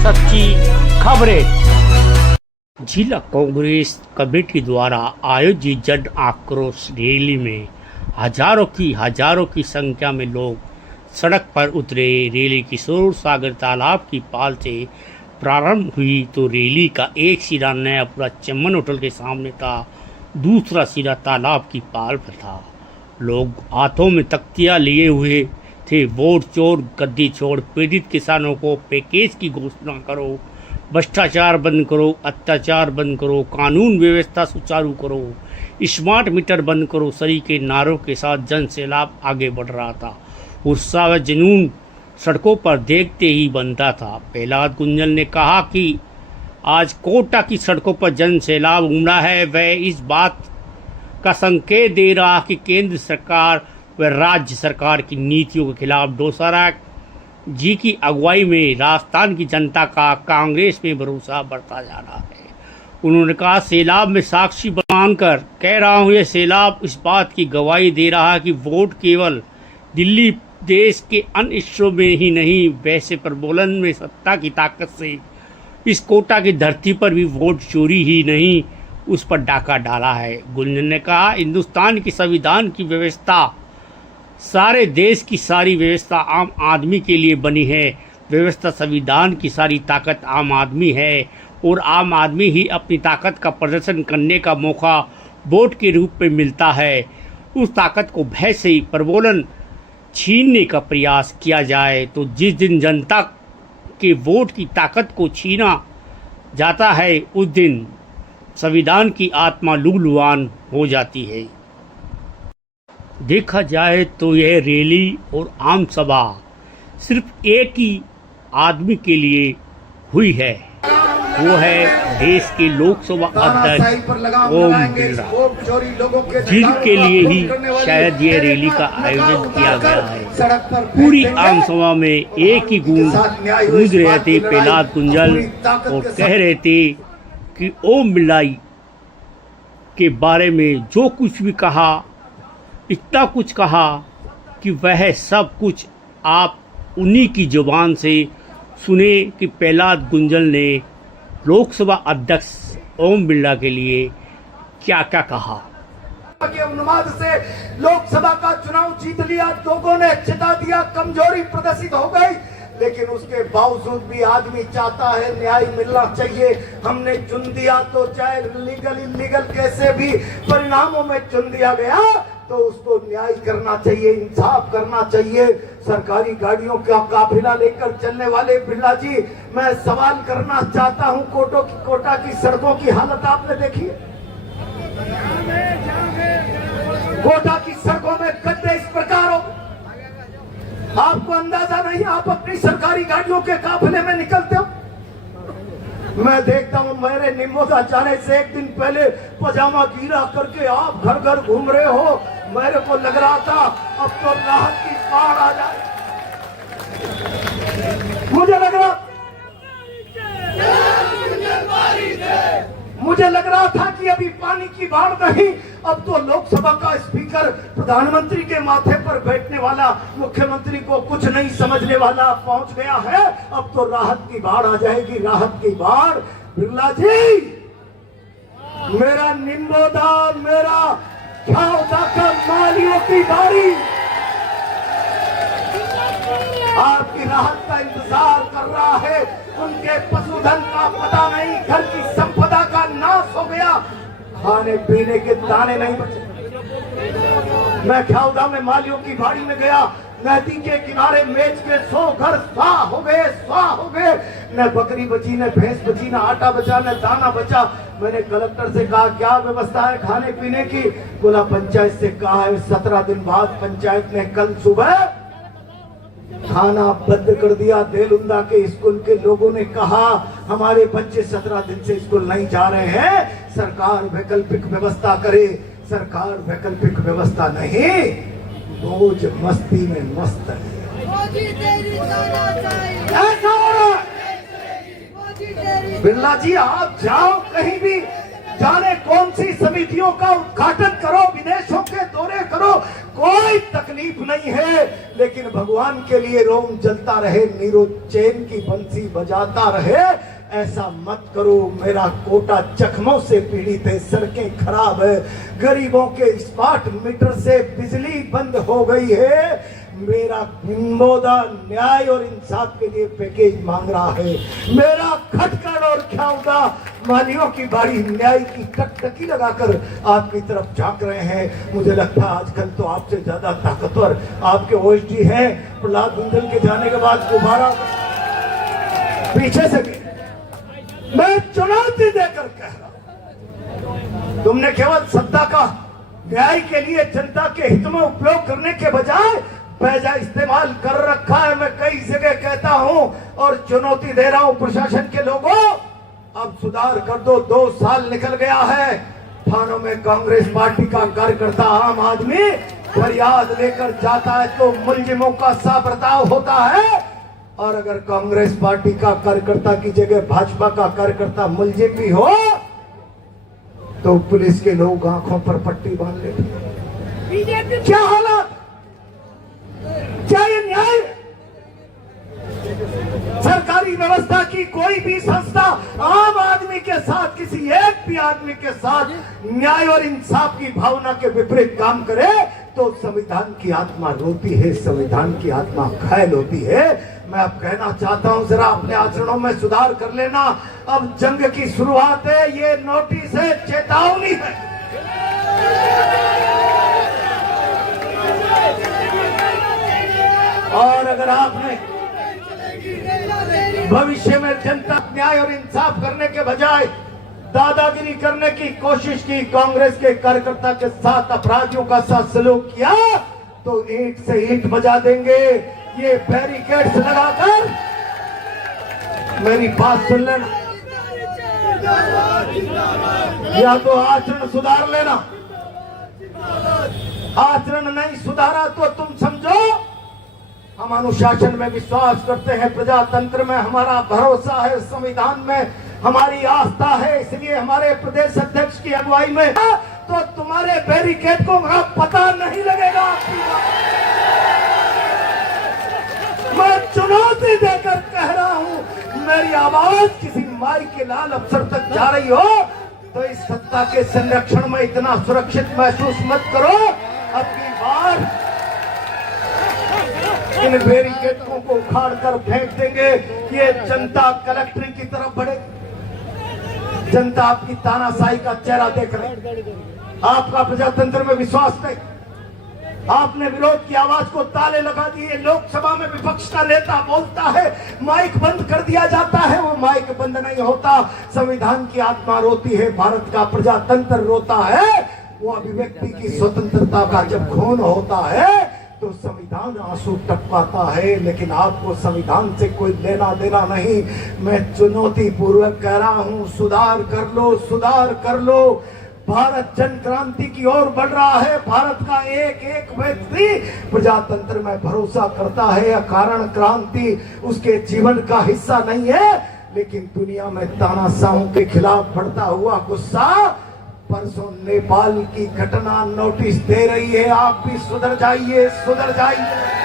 सच्ची खबरें। जिला कांग्रेस कमेटी द्वारा आयोजित जन आक्रोश रैली में हजारों की संख्या में लोग सड़क पर उतरे। रैली किशोर सागर तालाब की पाल से प्रारंभ हुई तो रैली का एक सिरा नयापुरा चमन होटल के सामने था, दूसरा सिरा तालाब की पाल पर था। लोग हाथों में तख्तियां लिए हुए थे। वोट चोर, गद्दी छोड़, पीड़ित किसानों को पैकेज की घोषणा करो, भ्रष्टाचार बंद करो, अत्याचार बंद करो, कानून व्यवस्था सुचारू करो, स्मार्ट मीटर बंद करो सरी के नारों के साथ जन सैलाब आगे बढ़ रहा था। उत्साह व जुनून सड़कों पर देखते ही बनता था। प्रहलाद गुंजल ने कहा कि आज कोटा की सड़कों पर जन सैलाब उमड़ा है। वह इस बात का संकेत दे रहा कि केंद्र सरकार व राज्य सरकार की नीतियों के खिलाफ डोसारा जी की अगुवाई में राजस्थान की जनता का कांग्रेस में भरोसा बढ़ता जा रहा है। उन्होंने कहा, सैलाब में साक्षी मानकर कह रहा हूँ, यह सैलाब इस बात की गवाही दे रहा है कि वोट केवल दिल्ली देश के अन्य हिस्सों में ही नहीं, वैसे प्रबोलन में सत्ता की ताकत से इस कोटा की धरती पर भी वोट चोरी ही नहीं, उस पर डाका डाला है। गुंजन ने कहा, हिंदुस्तान की संविधान की व्यवस्था, सारे देश की सारी व्यवस्था आम आदमी के लिए बनी है। व्यवस्था, संविधान की सारी ताकत आम आदमी है और आम आदमी ही अपनी ताकत का प्रदर्शन करने का मौका वोट के रूप में मिलता है। उस ताकत को भय से प्रबोलन छीनने का प्रयास किया जाए तो जिस दिन जनता के वोट की ताकत को छीना जाता है, उस दिन संविधान की आत्मा लुलुआन हो जाती है। देखा जाए तो यह रैली और आम सभा सिर्फ एक ही आदमी के लिए हुई है, वो है देश के लोकसभा अध्यक्ष ओम बिरला, जिनके लिए ही शायद ये रैली का आयोजन किया गया है। पूरी आम सभा में एक ही गूंज रहे थे प्रहलाद गुंजल और कह रहे थे कि ओम बिरला के बारे में जो कुछ भी कहा, इतना कुछ कहा कि वह सब कुछ आप उन्हीं की जुबान से सुने कि प्रहलाद गुंजल ने लोकसभा अध्यक्ष ओम बिरला के लिए क्या क्या कहा। के उन्माद से लोकसभा का चुनाव जीत लिया, लोगों ने चिता दिया, कमजोरी प्रदर्शित हो गई, लेकिन उसके बावजूद भी आदमी चाहता है न्याय मिलना चाहिए। हमने चुन दिया तो चाहे लीगल इलीगल कैसे भी परिणामों में चुन दिया गया तो उसको न्याय करना चाहिए, इंसाफ करना चाहिए। सरकारी गाड़ियों का काफिला लेकर चलने वाले बिरला जी, मैं सवाल करना चाहता हूं, कोटा की सड़कों की हालत आपने देखी है? कोटा की सड़कों में गड्ढे इस प्रकार हो, आपको अंदाजा नहीं। आप अपनी सरकारी गाड़ियों के काफिले में निकलते हो, मैं देखता हूं मेरे निम्बोदा जाने से एक दिन पहले पजामा गीला करके आप घर घर घूम रहे हो। मेरे को लग रहा था अब तो राहत की बाढ़ आ जाए। मुझे लग रहा था कि अभी पानी की बाढ़ नहीं, अब तो लोकसभा का स्पीकर प्रधानमंत्री के माथे पर बैठने वाला, मुख्यमंत्री को कुछ नहीं समझने वाला पहुंच गया है। अब तो राहत की बाढ़ आ जाएगी, राहत की बाढ़। बिरला जी, मेरा निम्बोदा, मेरा ख्याउदा का मालियों की बारी आपकी राहत का इंतजार कर रहा है। उनके पशुधन का पता नहीं, घर की संपदा का नाश हो गया, खाने पीने के दाने नहीं बचे। मैं ख्याउदा में मालियों की बाड़ी में गया, नदी के किनारे मेज के 100 घर स्वाह हो गए। न बकरी बची, न भैंस बची, न आटा बचा, न दाना बचा। मैंने कलेक्टर से कहा, क्या व्यवस्था है खाने पीने की? बोला, पंचायत से कहा है। 17 दिन बाद पंचायत ने कल सुबह खाना बंद कर दिया। देलुंदा के स्कूल के लोगों ने कहा, हमारे बच्चे 17 दिन से स्कूल नहीं जा रहे हैं, सरकार वैकल्पिक व्यवस्था करे। सरकार वैकल्पिक व्यवस्था नहीं, मौज मस्ती में मस्त है। ऐसा हो रहा है। बिरला जी, आप जाओ कहीं भी, जाने कौन सी समितियों का उद्घाटन करो, विदेशों के दौरे करो, कोई तकलीफ नहीं है, लेकिन भगवान के लिए रोम जलता रहे, नीरो चैन की बंसी बजाता रहे। ऐसा मत करो। मेरा कोटा जख्मों से पीड़ित है, सड़कें खराब है, गरीबों के स्मार्ट मीटर से बिजली बंद हो गई है। मेरा बिम्बोदा न्याय और इंसाफ के लिए पैकेज मांग रहा है। मेरा खटखड़ और ख्याउदा मालियों की बाड़ी न्याय की टकटकी लगाकर आपकी तरफ झांक रहे हैं। मुझे लगता है आजकल तो आपसे ज्यादा ताकतवर आपके ओएसडी हैं। प्रहलाद बुंदल के जाने के बाद दोबारा पीछे से गए। मैं चुनौती देकर कह रहा हूं, तुमने केवल सत्ता का न्याय के लिए जनता के हित में उपयोग करने के बजाय पैसा इस्तेमाल कर रखा है। मैं कई जगह कहता हूं और चुनौती दे रहा हूं प्रशासन के लोगों, अब सुधार कर दो। 2 साल निकल गया है, थानों में कांग्रेस पार्टी का कार्यकर्ता आम आदमी फरियाद लेकर जाता है तो मुलजिमों का सा बर्ताव होता है, और अगर कांग्रेस पार्टी का कार्यकर्ता की जगह भाजपा का कार्यकर्ता मुलजिम भी हो तो पुलिस के लोग आंखों पर पट्टी बांध लेते। क्या हालात, क्या ये न्याय? सरकारी व्यवस्था की कोई भी संस्था आम आदमी के साथ, किसी एक भी आदमी के साथ न्याय और इंसाफ की भावना के विपरीत काम करे तो संविधान की आत्मा रोती है, संविधान की आत्मा घायल होती है। मैं अब कहना चाहता हूं, जरा अपने आचरणों में सुधार कर लेना। अब जंग की शुरुआत है, ये नोटिस है, चेतावनी है। और अगर आपने भविष्य में जनता न्याय और इंसाफ करने के बजाय दादागिरी करने की कोशिश की, कांग्रेस के कार्यकर्ता के साथ अपराधियों का साथ सलूक किया तो ईंट से ईंट बजा देंगे। ये बैरिकेड्स लगाकर मेरी बात सुन लेना, या तो आचरण सुधार लेना। आचरण नहीं सुधारा तो तुम समझो हम अनुशासन में विश्वास करते हैं, प्रजातंत्र में हमारा भरोसा है, संविधान में हमारी आस्था है, इसलिए हमारे प्रदेश अध्यक्ष की अगुवाई में तो तुम्हारे बैरिकेड को पता नहीं लगेगा। मैं चुनौती देकर कह रहा हूं, मेरी आवाज किसी माई के लाल अफसर तक जा रही हो तो इस सत्ता के संरक्षण में इतना सुरक्षित महसूस मत करो। अब की बार इन बैरिकेडों को उखाड़ कर फेंक देंगे। ये जनता कलेक्ट्री की तरफ बढ़ेगी। जनता आपकी तानाशाही का चेहरा देख रही, आपका प्रजातंत्र में विश्वास नहीं। आपने विरोध की आवाज को ताले लगा दिए। लोकसभा में विपक्ष का नेता बोलता है, माइक बंद कर दिया जाता है, वो माइक बंद नहीं होता। संविधान की आत्मा रोती है, भारत का प्रजातंत्र रोता है। वो अभिव्यक्ति की स्वतंत्रता का जब खून होता है तो संविधान आंसू टपकाता है, लेकिन आपको संविधान से कोई लेना देना नहीं। मैं चुनौती पूर्वक कह रहा हूं, सुधार कर लो, सुधार कर लो। भारत जन क्रांति की ओर बढ़ रहा है। भारत का एक एक व्यक्ति प्रजातंत्र में भरोसा करता है। अकारण क्रांति उसके जीवन का हिस्सा नहीं है, लेकिन दुनिया में तानाशाहों के खिलाफ बढ़ता हुआ गुस्सा परसों नेपाल की घटना नोटिस दे रही है। आप भी सुधर जाइए, सुधर जाइए।